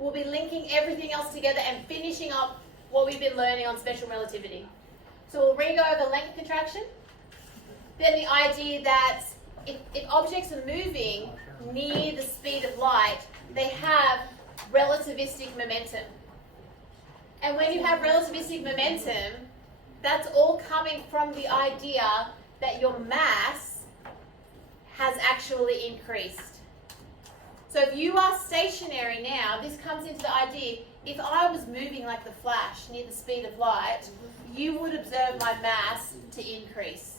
we'll be linking everything else together and finishing up what we've been learning on special relativity. So we'll re-go over length contraction, then the idea that if objects are moving near the speed of light, they have relativistic momentum. And when you have relativistic momentum, that's all coming from the idea that your mass has actually increased. So if you are stationary now, this comes into the idea, if I was moving like the flash near the speed of light, you would observe my mass to increase.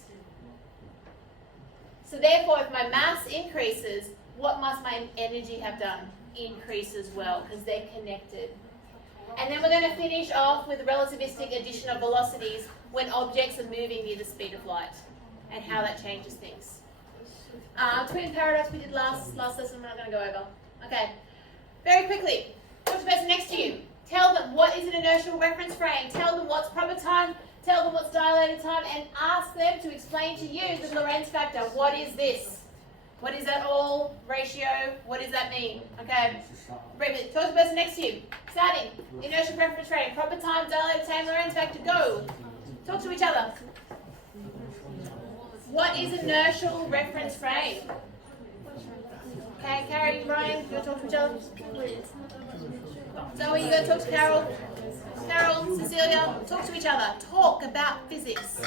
So therefore, if my mass increases, what must my energy have done? Increase as well, because they're connected. And then we're going to finish off with the relativistic addition of velocities when objects are moving near the speed of light and how that changes things. Twin paradox we did last lesson, we're not going to go over. Okay, very quickly, talk to the person next to you. Tell them what is an inertial reference frame. Tell them what's proper time. Tell them what's dilated time, and ask them to explain to you the Lorentz factor. What is this? What is that all ratio? What does that mean? Okay, talk to the person next to you. Starting, inertial reference frame, proper time, dilated time, Lorentz factor, go. Talk to each other. What is inertial reference frame? Okay, Carrie, Ryan, you want to talk to each other? Zoe, you going to talk to Carol? Carol, Cecilia, talk to each other. Talk about physics.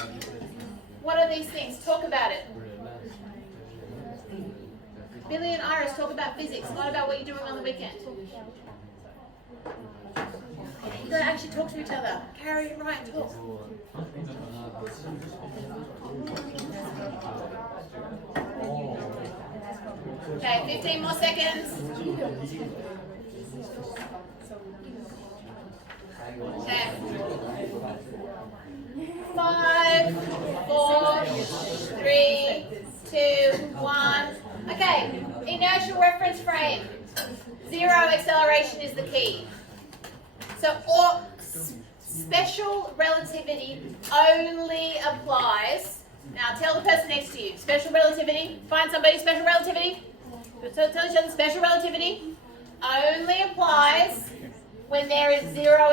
What are these things? Talk about it. Billy and Iris, talk about physics, not about what you're doing on the weekend. You got to actually talk to each other. Carrie and Ryan, talk. Okay, 15 more seconds. Okay. 5, 4, 3, 2, 1. Okay, inertial reference frame. Zero acceleration is the key. So special relativity only applies. Now tell the person next to you. Special relativity. Find somebody. Special relativity. Tell each other. Special relativity only applies when there is zero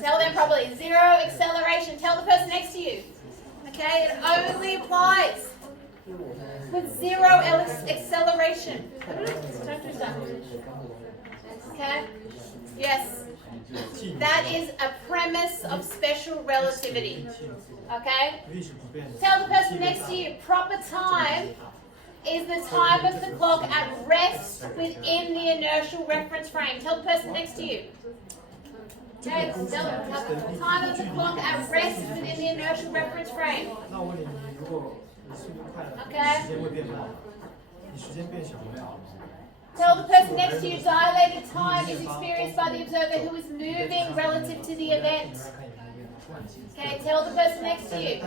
tell them properly. Zero acceleration. Tell the person next to you. Okay, it only applies with zero acceleration. Don't do that. Okay? Yes. That is a premise of special relativity. Okay? Tell the person next to you, proper time is the time of the clock at rest within the inertial reference frame. Tell the person next to you. Okay, tell them, time of the clock at rest within the inertial reference frame. Okay? Tell the person next to you, dilated time is experienced by the observer who is moving relative to the event. Okay, tell the person next to you.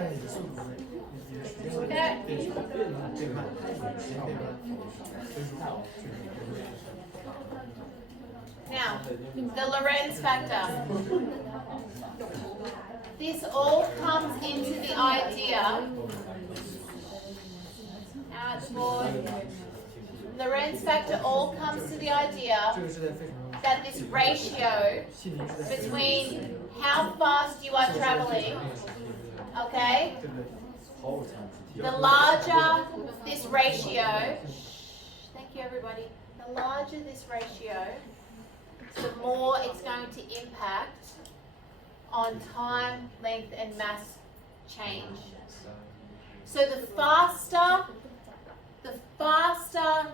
Okay? Now, the Lorentz factor. This all comes into the idea. Now it's board. Lorentz factor all comes to the idea that this ratio between how fast you are traveling, okay, the larger this ratio, thank you everybody, the larger this ratio, the more it's going to impact on time, length and mass change. So the faster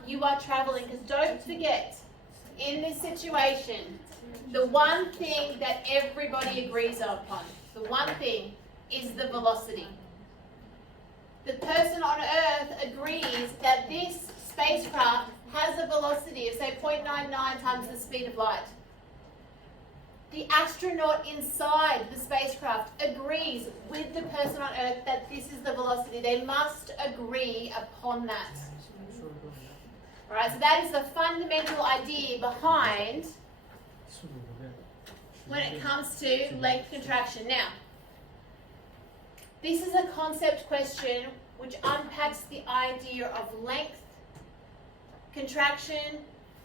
you are traveling, because don't forget, in this situation, the one thing that everybody agrees upon, the one thing is the velocity. The person on Earth agrees that this spacecraft has a velocity of, say, 0.99 times the speed of light. The astronaut inside the spacecraft agrees with the person on Earth that this is the velocity. They must agree upon that. Alright, so that is the fundamental idea behind when it comes to length contraction. Now, this is a concept question which unpacks the idea of length contraction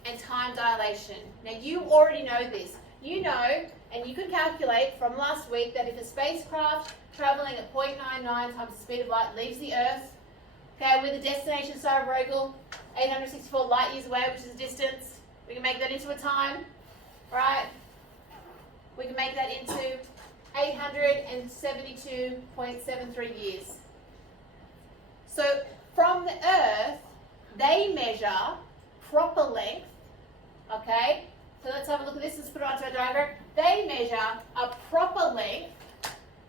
and time dilation. Now you already know this. You know, and you can calculate from last week that if a spacecraft travelling at 0.99 times the speed of light leaves the Earth, okay, with the destination star of Rogel, 864 light years away, which is the distance, we can make that into a time, right? We can make that into 872.73 years. So from the Earth, they measure proper length, okay? So let's have a look at this. Let's put it onto our diagram. They measure a proper length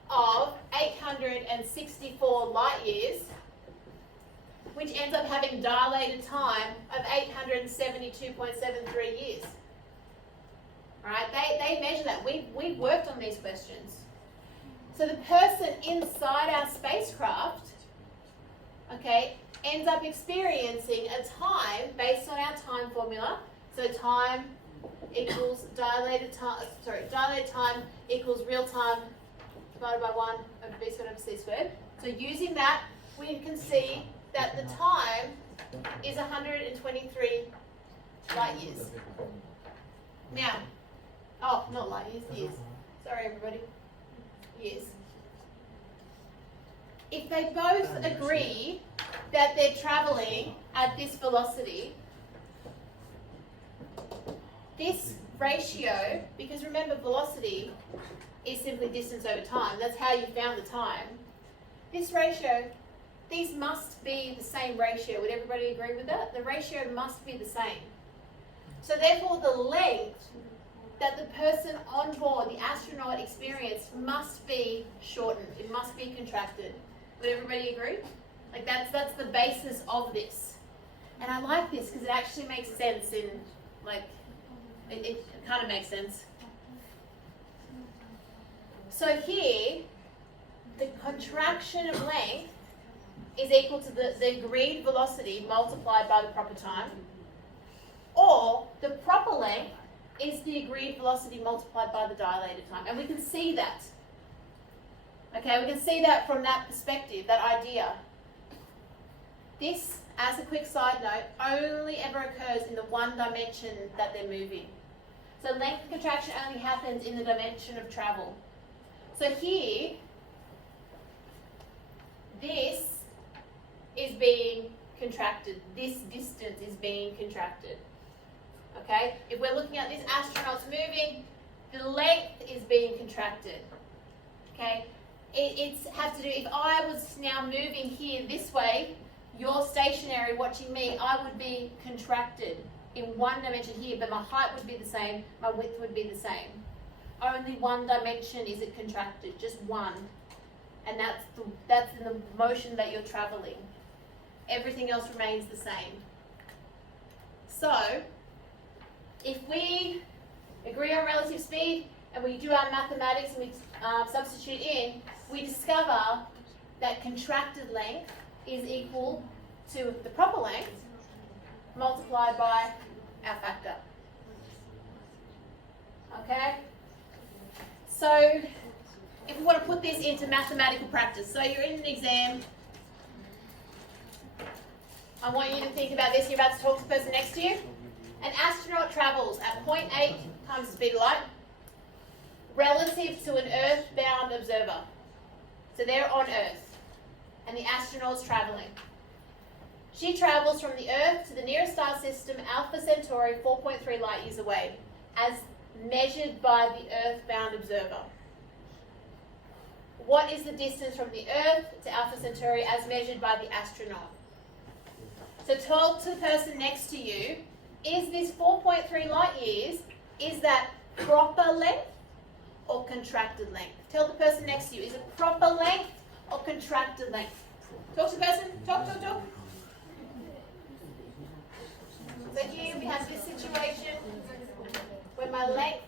of 864 light years, which ends up having dilated time of 872.73 years. All right, they measure that. We've worked on these questions. So the person inside our spacecraft, okay, ends up experiencing a time based on our time formula. So time equals dilated time equals real time divided by 1 over b squared over c squared. So using that, we can see that the time is 123 light years. Now, oh, not light years, years. Sorry, everybody. Years. If they both agree that they're travelling at this velocity, this ratio, because remember velocity is simply distance over time, that's how you found the time. This ratio, these must be the same ratio. Would everybody agree with that? The ratio must be the same. So therefore the length that the person on board, the astronaut, experienced must be shortened. It must be contracted. Would everybody agree? Like that's the basis of this. And I like this because it actually makes sense in like, it kind of makes sense. So here, the contraction of length is equal to the agreed velocity multiplied by the proper time, or the proper length is the agreed velocity multiplied by the dilated time. And we can see that. Okay, we can see that from that perspective, that idea. This, as a quick side note, only ever occurs in the one dimension that they're moving. So length contraction only happens in the dimension of travel. So here, this is being contracted. This distance is being contracted. Okay? If we're looking at this astronaut's moving, the length is being contracted. Okay? It has to do, if I was now moving here this way, you're stationary watching me, I would be contracted in one dimension here, but my height would be the same, my width would be the same. Only one dimension is it contracted, just one. And that's in the motion that you're traveling. Everything else remains the same. So, if we agree on relative speed and we do our mathematics and we substitute in, we discover that contracted length is equal to the proper length multiplied by our factor. Okay? So, if we want to put this into mathematical practice, so you're in an exam, I want you to think about this, you're about to talk to the person next to you. An astronaut travels at 0.8 times the speed of light relative to an Earth-bound observer. So they're on Earth, and the astronaut's traveling. She travels from the Earth to the nearest star system, Alpha Centauri, 4.3 light years away, as measured by the Earth-bound observer. What is the distance from the Earth to Alpha Centauri as measured by the astronaut? So talk to the person next to you. Is this 4.3 light years, is that proper length or contracted length? Tell the person next to you, is it proper length or contracted length? Talk to the person. Talk. So here we have this situation where my length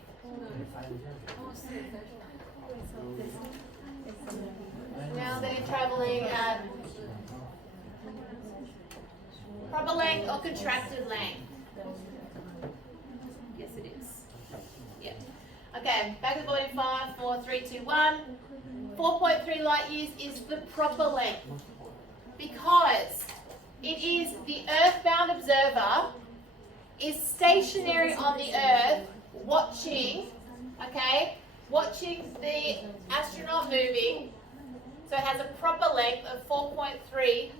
now they're traveling at proper length or contracted length? Yes, it is. Yeah. Okay, back to the board in 5, 4, 3, 2, 1. 4.3 light years is the proper length because it is the Earth-bound observer is stationary on the Earth watching, okay, watching the astronaut moving, so it has a proper length of 4.3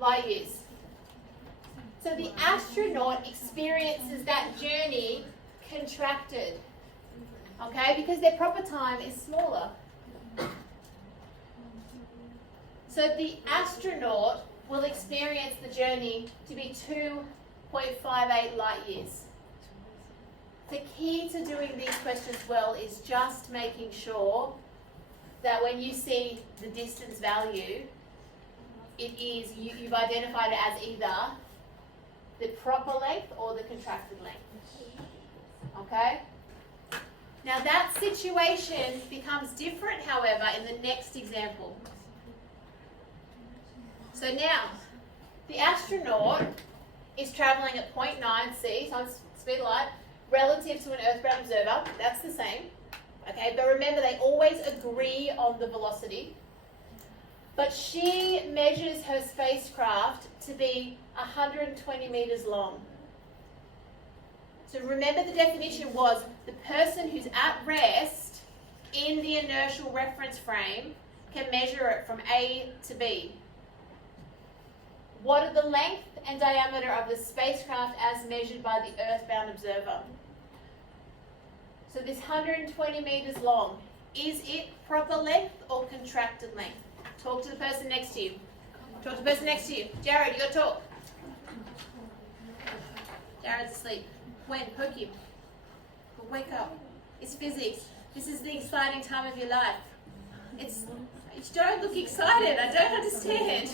light years. So the astronaut experiences that journey contracted, okay, because their proper time is smaller. So the astronaut will experience the journey to be 2.58 light years. The key to doing these questions well is just making sure that when you see the distance value, you've identified it as either the proper length or the contracted length. Okay? Now that situation becomes different, however, in the next example. So now, the astronaut is travelling at 0.9 c times speed of light relative to an Earthbound observer. That's the same. Okay, but remember they always agree on the velocity. But she measures her spacecraft to be 120 metres long. So remember the definition was the person who's at rest in the inertial reference frame can measure it from A to B. What are the length and diameter of the spacecraft as measured by the Earthbound observer? So this 120 metres long, is it proper length or contracted length? Talk to the person next to you. Talk to the person next to you. Jared, you got to talk. Jared's asleep. When? Poke him. Wake up. It's physics. This is the exciting time of your life. You don't look excited. I don't understand.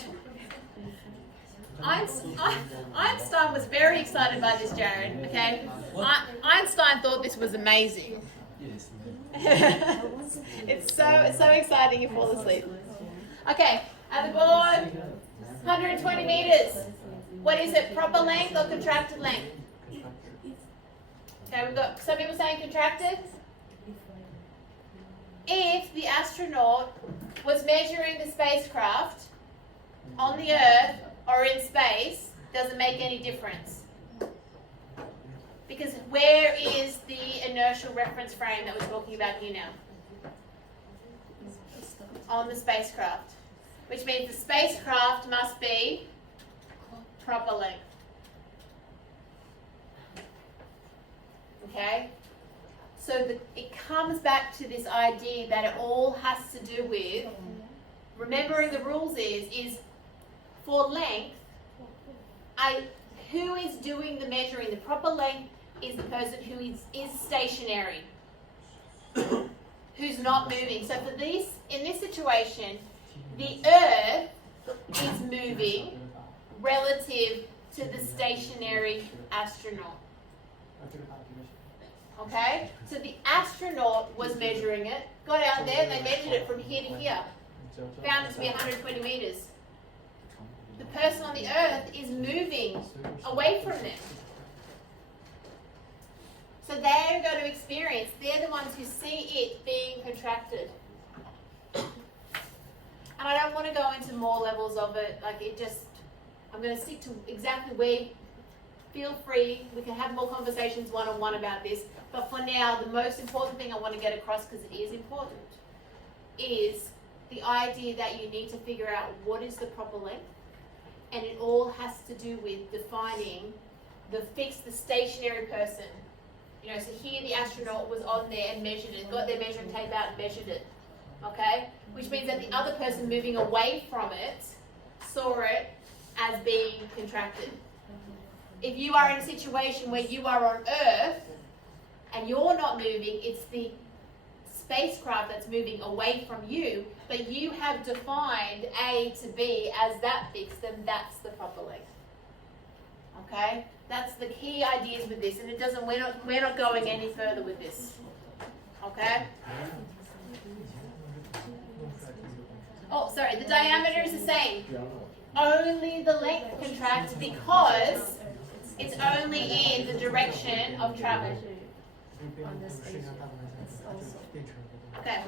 Einstein was very excited by this, Jared. Okay, Einstein thought this was amazing. It's so exciting you fall asleep. Okay, at the board, 120 meters. What is it? Proper length or contracted length? Okay, we've got some people saying contracted. If the astronaut was measuring the spacecraft on the Earth or in space, doesn't make any difference. Because where is the inertial reference frame that we're talking about here now? On the spacecraft. Which means the spacecraft must be proper length. Okay? So it comes back to this idea that it all has to do with, remembering the rules is for length, who is doing the measuring? The proper length is the person who is stationary, who's not moving. So for this, in this situation, the Earth is moving relative to the stationary astronaut. Okay? So the astronaut was measuring it, got out there, and they measured it from here to here. Found it to be 120 meters. The person on the Earth is moving away from them. So they're going to experience, they're the ones who see it being contracted. And I don't want to go into more levels of it, I'm going to stick to exactly where, feel free, we can have more conversations one-on-one about this, but for now, the most important thing I want to get across, because it is important, is the idea that you need to figure out what is the proper length, and it all has to do with defining the stationary person. You know, so here the astronaut was on there and measured it, got their measuring tape out and measured it. Okay? Which means that the other person moving away from it saw it as being contracted. If you are in a situation where you are on Earth and you're not moving, it's the spacecraft that's moving away from you, but you have defined A to B as that fix, then that's the proper length. Okay? That's the key ideas with this, and we're not going any further with this. Okay? Oh, sorry, the diameter is the same. Only the length contracts because it's only in the direction of travel. Okay.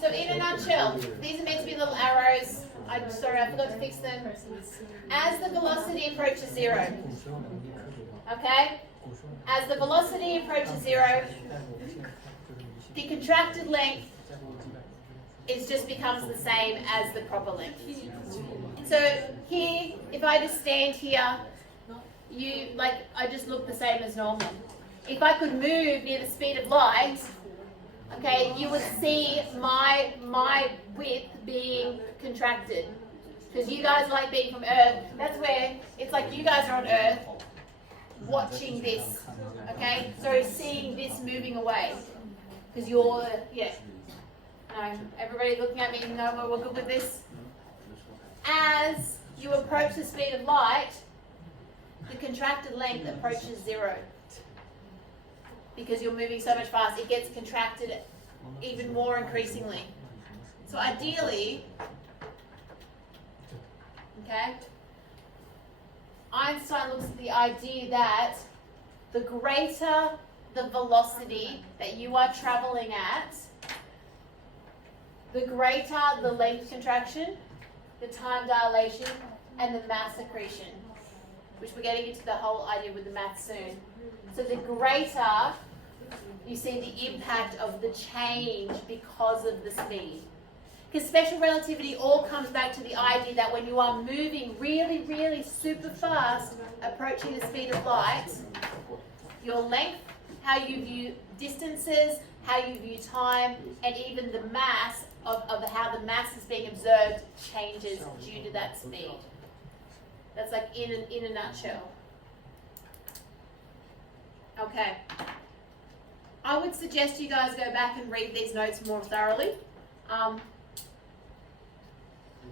So in a nutshell, these are meant to be little arrows. I'm sorry, I forgot to fix them. As the velocity approaches zero, okay? As the velocity approaches zero, the contracted length just becomes the same as the proper length. So here, if I just stand here, I just look the same as normal. If I could move near the speed of light, okay, you would see my width being contracted. Because you guys like being from Earth. That's where it's like you guys are on Earth watching this. Okay? So seeing this moving away. Because you're, yeah. No, everybody looking at me, no, we're good with this. As you approach the speed of light, the contracted length approaches zero. Because you're moving so much fast, it gets contracted even more increasingly. So ideally, okay, Einstein looks at the idea that the greater the velocity that you are traveling at, the greater the length contraction, the time dilation, and the mass accretion, which we're getting into the whole idea with the math soon. So the greater you see the impact of the change because of the speed. Because special relativity all comes back to the idea that when you are moving really, really super fast, approaching the speed of light, your length, how you view distances, how you view time, and even the mass of how the mass is being observed changes due to that speed. That's like in a nutshell. Okay. I would suggest you guys go back and read these notes more thoroughly.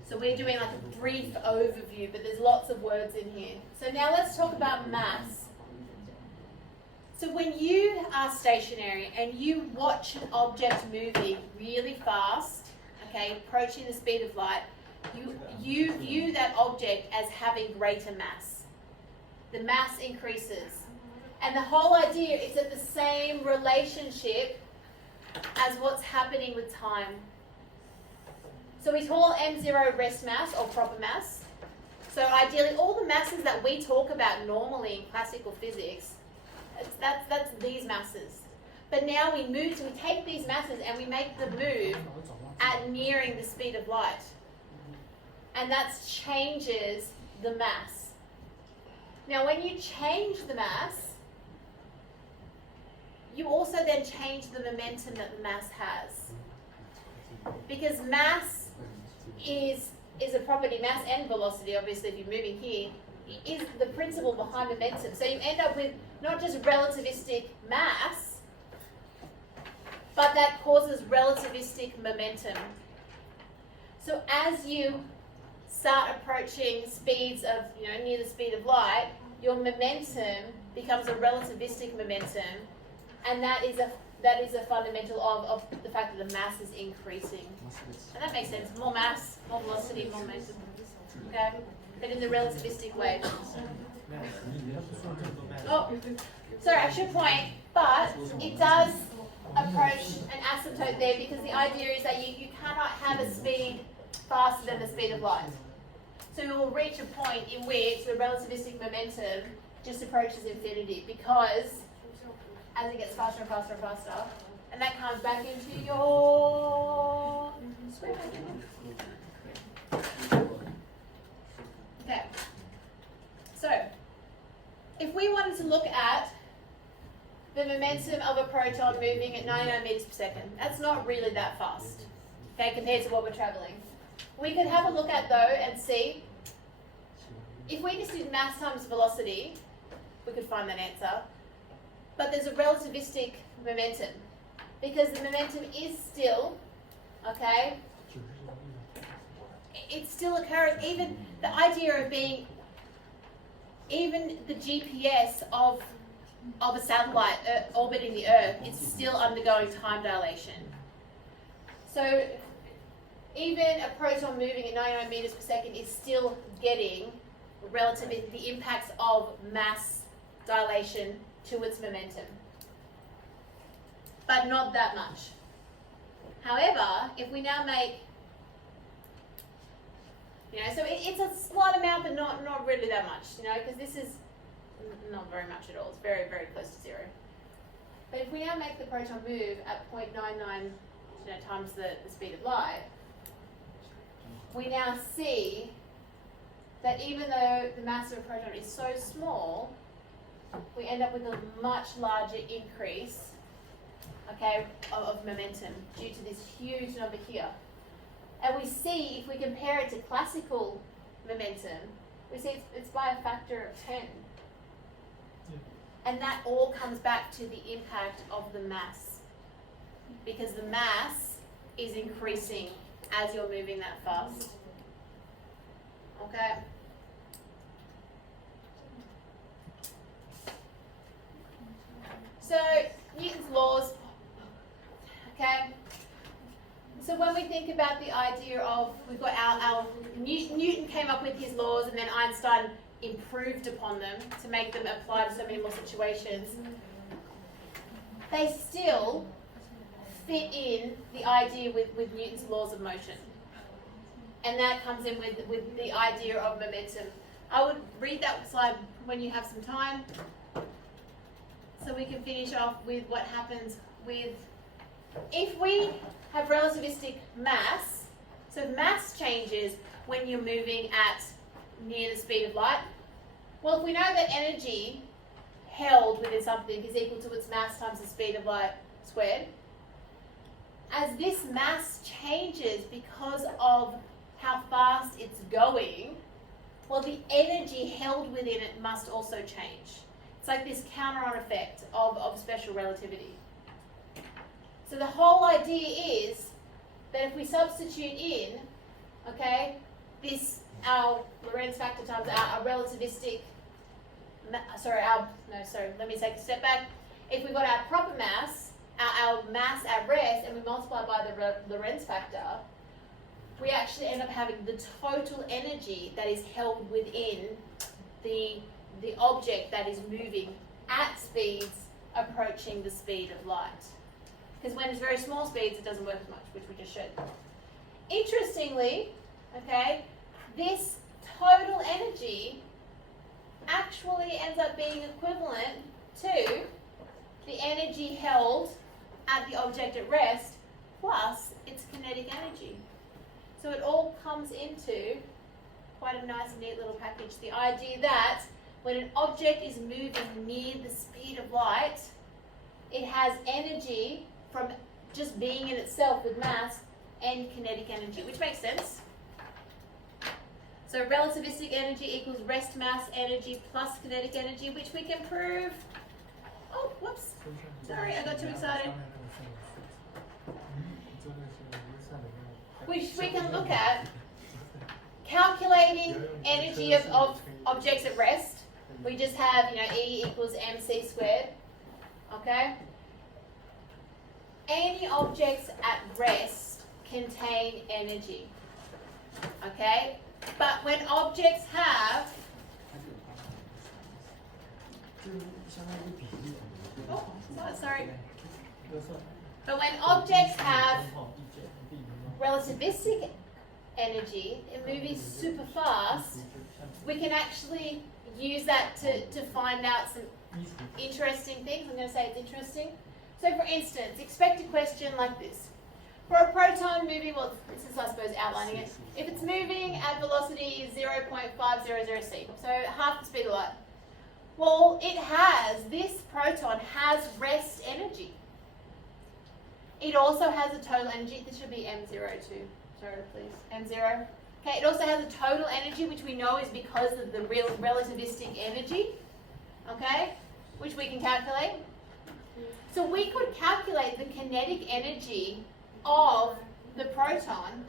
So we're doing like a brief overview, but there's lots of words in here. So now let's talk about mass. So when you are stationary and you watch an object moving really fast, okay, approaching the speed of light, you view that object as having greater mass. The mass increases. And the whole idea is that the same relationship as what's happening with time. So we call M0 rest mass or proper mass. So ideally all the masses that we talk about normally in classical physics, that's these masses. But now we take these masses and we make them move at nearing the speed of light. And that changes the mass. Now when you change the mass, you also then change the momentum that the mass has. Because mass is a property, mass and velocity, obviously if you're moving here, is the principle behind momentum. So you end up with not just relativistic mass, but that causes relativistic momentum. So as you start approaching speeds of, near the speed of light, your momentum becomes a relativistic momentum. And that is a fundamental of the fact that the mass is increasing. And that makes sense. More mass, more velocity, more momentum. Okay? But in the relativistic way. Oh, sorry, I should point, but it does approach an asymptote there because the idea is that you cannot have a speed faster than the speed of light. So you will reach a point in which the relativistic momentum just approaches infinity because as it gets faster and faster and faster, and that comes back into your square. Okay. So, if we wanted to look at the momentum of a proton moving at 99 meters per second, that's not really that fast, okay, compared to what we're traveling. We could have a look at though and see if we just did mass times velocity, we could find that answer. But there's a relativistic momentum because the momentum is still, okay, it's still occurring. Even the idea of being, even the GPS of a satellite orbiting the Earth is still undergoing time dilation. So even a proton moving at 99 meters per second is still getting the impacts of mass dilation to its momentum. but not that much. However, if we now make, so it's a slight amount, but not really that much, because this is not very much at all. It's very, very close to zero. But if we now make the proton move at 0.99 times the speed of light, we now see that even though the mass of a proton is so small, we end up with a much larger increase, of momentum due to this huge number here. And we see, if we compare it to classical momentum, we see it's by a factor of 10. Yeah. And that all comes back to the impact of the mass, because the mass is increasing as you're moving that fast. Okay? So, Newton's laws, okay? So when we think about the idea of, we've got our Newton came up with his laws, and then Einstein improved upon them to make them apply to so many more situations. They still fit in the idea with Newton's laws of motion. And that comes in with the idea of momentum. I would read that slide when you have some time, so we can finish off with what happens with, if we have relativistic mass, so mass changes when you're moving at near the speed of light. Well, if we know that energy held within something is equal to its mass times the speed of light squared, as this mass changes because of how fast it's going, well, the energy held within it must also change. It's like this counter-on effect of special relativity. So the whole idea is that if we substitute in, our Lorentz factor times our relativistic, let me take a step back. If we've got our proper mass, our mass at rest, and we multiply by the Lorentz factor, we actually end up having the total energy that is held within the object that is moving at speeds approaching the speed of light. Because when it's very small speeds, it doesn't work as much, which we just showed. Interestingly, this total energy actually ends up being equivalent to the energy held at the object at rest plus its kinetic energy. So it all comes into quite a nice, neat little package. The idea that when an object is moving near the speed of light, it has energy from just being in itself with mass and kinetic energy, which makes sense. So relativistic energy equals rest mass energy plus kinetic energy, which we can prove. Oh, whoops. Sorry, I got too excited. Which we can look at calculating energy of objects at rest. We just have, E equals mc squared. Okay? Any objects at rest contain energy. Okay? But when objects have... Oh, sorry. But when objects have relativistic energy and moving super fast, we can actually use that to find out some interesting things. I'm going to say it's interesting. So for instance, expect a question like this. For a proton moving, well, this is I suppose outlining it. If it's moving at velocity 0.500 c, so half the speed of light, well, this proton has rest energy. It also has a total energy, this should be M0 too, sorry please, M0. Okay, it also has a total energy, which we know is because of the real relativistic energy, okay, which we can calculate. So we could calculate the kinetic energy of the proton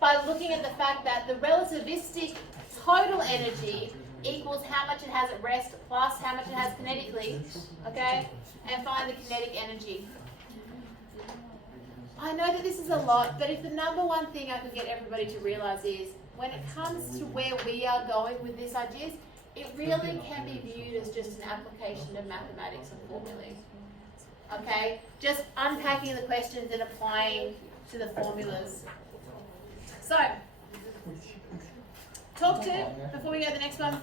by looking at the fact that the relativistic total energy equals how much it has at rest plus how much it has kinetically, okay, and find the kinetic energy. I know that this is a lot, but if the number one thing I could get everybody to realize is when it comes to where we are going with these ideas, it really can be viewed as just an application of mathematics and formulae. Okay, just unpacking the questions and applying to the formulas. So, before we go to the next one,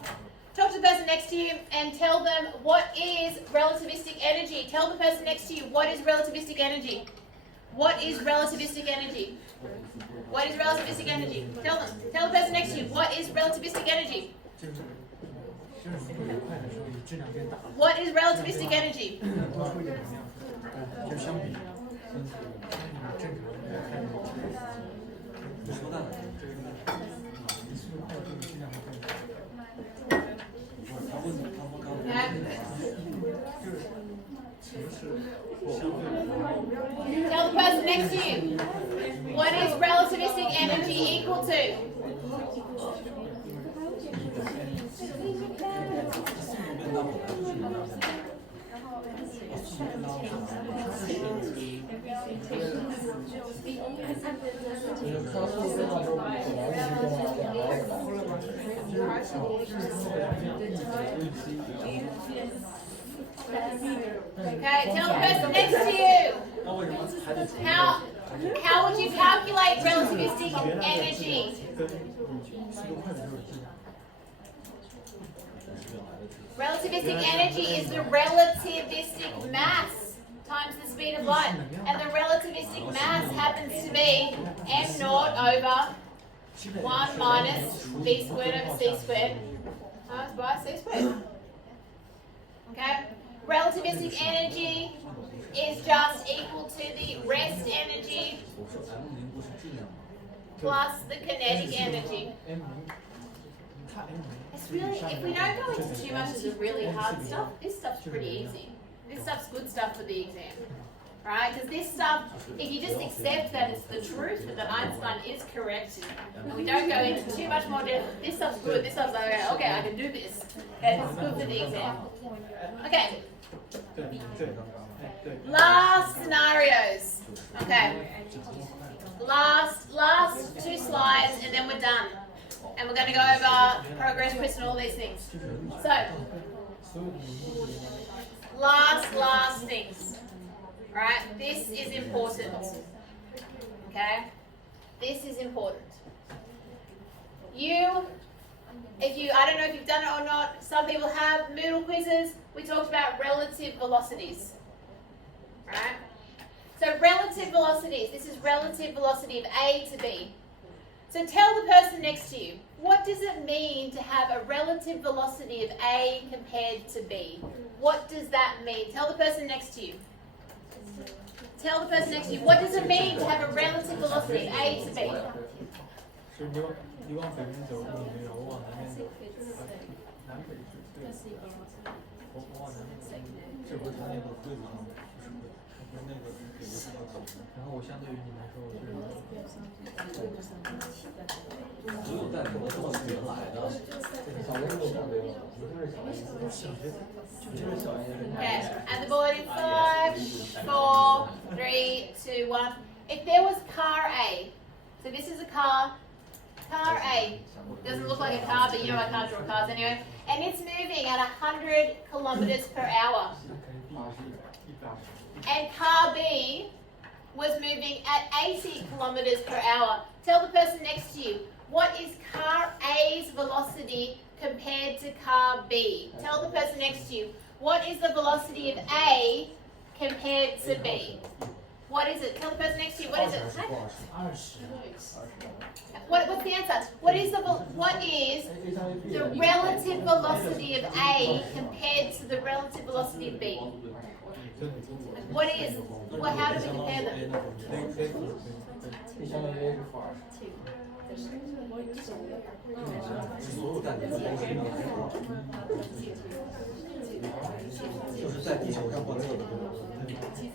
talk to the person next to you and tell them what is relativistic energy. Tell the person next to you what is relativistic energy. What is relativistic energy? What is relativistic energy? Tell them. Tell the person next to you what is relativistic energy. What is relativistic energy? Tell the person next to you what is relativistic energy equal to? Okay, tell the person next to you. How would you calculate relativistic energy? Relativistic energy is the relativistic mass times the speed of light. And the relativistic mass happens to be m naught over 1 minus v squared over c squared times by c squared. Okay? Relativistic energy is just equal to the rest energy plus the kinetic energy. It's really, if we don't go into too much of the really hard stuff, this stuff's pretty easy. This stuff's good stuff for the exam. Right? Because this stuff, if you just accept that it's the truth, that Einstein is correct, and we don't go into too much more depth, this stuff's good, this stuff's like, okay, I can do this. Okay, this is good for the exam. Okay. Last scenarios. Okay. Last 2 slides and then we're done. And we're going to go over progress quiz and all these things. So, last things. Right? This is important. Okay? This is important. I don't know if you've done it or not, some people have Moodle quizzes. We talked about relative velocities. Right? So relative velocities, this is relative velocity of A to B. So tell the person next to you, what does it mean to have a relative velocity of A compared to B? What does that mean? Tell the person next to you. Tell the person next to you, what does it mean to have a relative velocity of A to B? Okay, and the board in 5, 4, 3, 2, 1. If there was car A, so this is a car A, doesn't look like a car, but you know I can't draw cars anyway, and it's moving at 100 kilometers per hour. And car B was moving at 80 kilometers per hour. Tell the person next to you, what is car A's velocity compared to car B? Tell the person next to you, what is the velocity of A compared to B? What is it? Tell the person next to you, what is it? What's the answer? What is the relative velocity of A compared to the relative velocity of B? How do we compare them?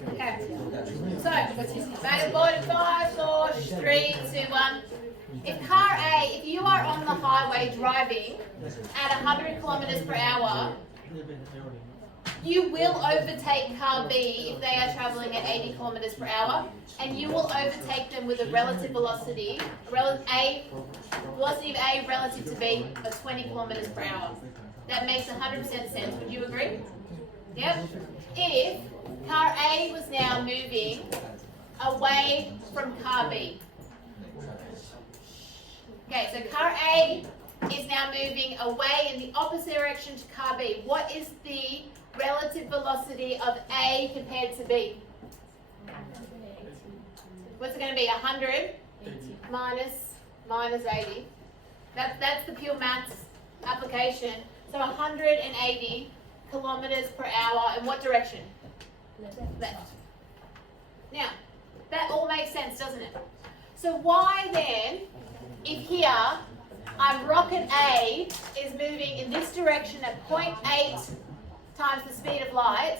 Okay. So, back to board in 5, 4, 3, 2, 1. If you are on the highway driving at 100 kilometers per hour, you will overtake car B if they are traveling at 80 kilometers per hour, and you will overtake them with a relative velocity of A relative to B of 20 kilometers per hour. That makes 100% sense. Would you agree? Yep. If car A was now moving away from car B. Okay, so car A is now moving away in the opposite direction to car B. What is the relative velocity of A compared to B? What's it going to be? 100 minus 80. That's the pure maths application. So 180 kilometers per hour in what direction? Left. Now, that all makes sense, doesn't it? So why then, if here, rocket A is moving in this direction at 0.8 times the speed of light,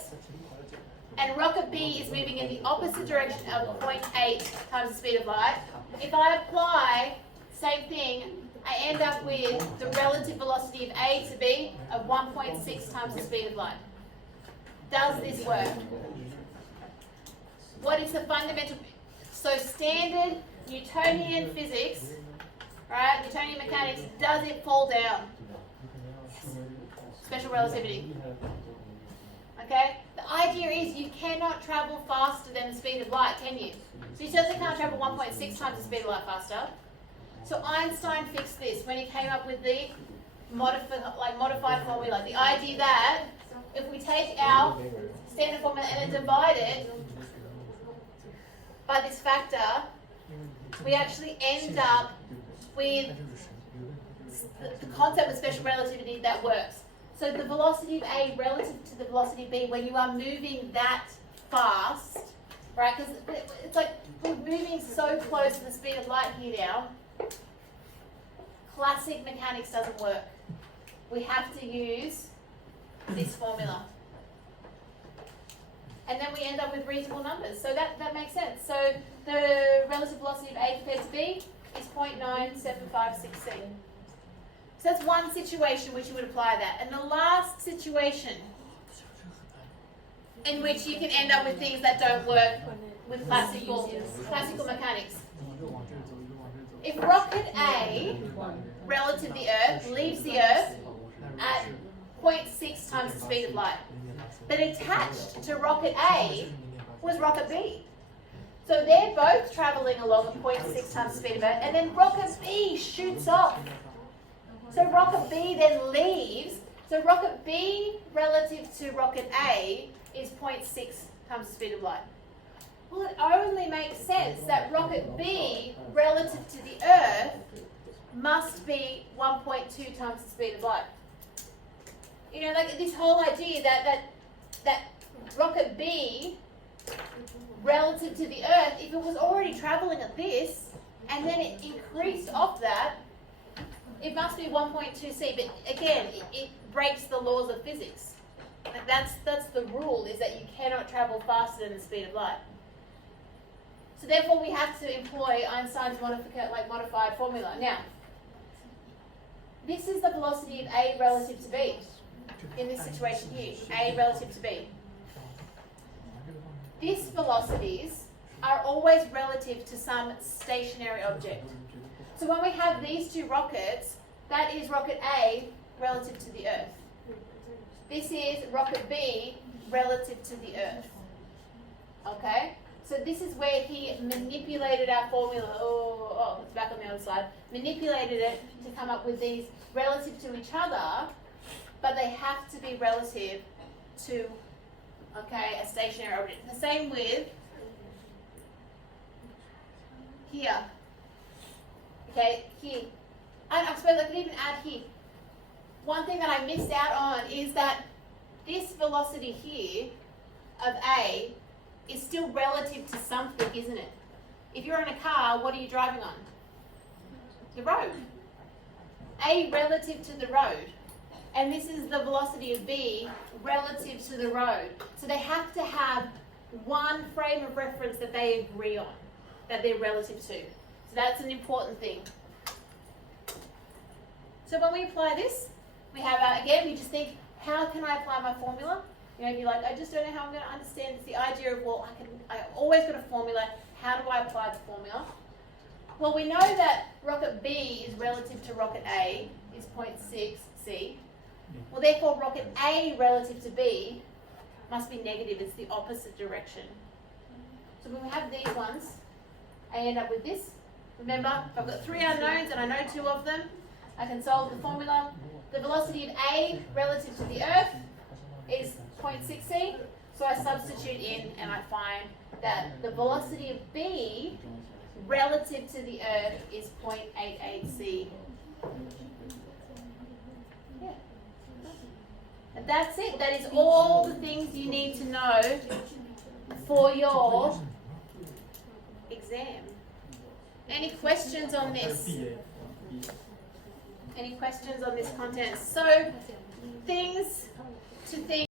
and rocket B is moving in the opposite direction of 0.8 times the speed of light, if I apply the same thing, I end up with the relative velocity of A to B of 1.6 times the speed of light. Does this work? What is the fundamental? So standard Newtonian physics, right? Newtonian mechanics, does it fall down? Yes. Special relativity. Okay? The idea is you cannot travel faster than the speed of light, can you? So you certainly can't travel 1.6 times the speed of light faster. So Einstein fixed this when he came up with the modified formula. The idea that if we take our standard formula and then divide it by this factor, we actually end up with the concept of special relativity that works. So the velocity of A relative to the velocity of B, when you are moving that fast, right? Because it's like we're moving so close to the speed of light here now. Classic mechanics doesn't work. We have to use this formula. And then we end up with reasonable numbers. So that makes sense. So the relative velocity of A compared to B is 0.9756c. So that's one situation which you would apply that. And the last situation in which you can end up with things that don't work with classical mechanics. If rocket A relative to the Earth leaves the Earth at 0.6 times the speed of light, but attached to rocket A was rocket B. So they're both travelling along at 0.6 times the speed of Earth, and then rocket B shoots off. So rocket B then leaves. So rocket B relative to rocket A is 0.6 times the speed of light. Well, it only makes sense that rocket B relative to the Earth must be 1.2 times the speed of light. You know, like this whole idea that rocket B relative to the Earth, if it was already traveling at this, and then it increased off that, it must be 1.2c. But again, it breaks the laws of physics. Like that's the rule, is that you cannot travel faster than the speed of light. So therefore, we have to employ Einstein's modified formula. Now, this is the velocity of A relative to B in this situation here, A relative to B. These velocities are always relative to some stationary object. So when we have these two rockets, that is rocket A relative to the Earth. This is rocket B relative to the Earth. Okay? So this is where he manipulated our formula. It's back on the other side. Manipulated it to come up with these relative to each other, but they have to be relative to, a stationary object. The same with here. Okay, here. And I suppose I could even add here. One thing that I missed out on is that this velocity here of A is still relative to something, isn't it? If you're in a car, what are you driving on? The road. A relative to the road. And this is the velocity of B relative to the road. So they have to have one frame of reference that they agree on, that they're relative to. So that's an important thing. So when we apply this, we have, again, we just think, how can I apply my formula? You know, if you're like, I just don't know how I'm going to understand. It's the idea of, well, I always got a formula. How do I apply the formula? Well, we know that rocket B is relative to rocket A is 0.6c. Well, therefore, rocket A relative to B must be negative, it's the opposite direction. So when we have these ones, I end up with this. Remember, if I've got 3 unknowns and I know 2 of them, I can solve the formula. The velocity of A relative to the Earth is 0.6c, so I substitute in and I find that the velocity of B relative to the Earth is 0.88c. Yeah. And that's it. That is all the things you need to know for your exam. Any questions on this? Any questions on this content? So, things to think.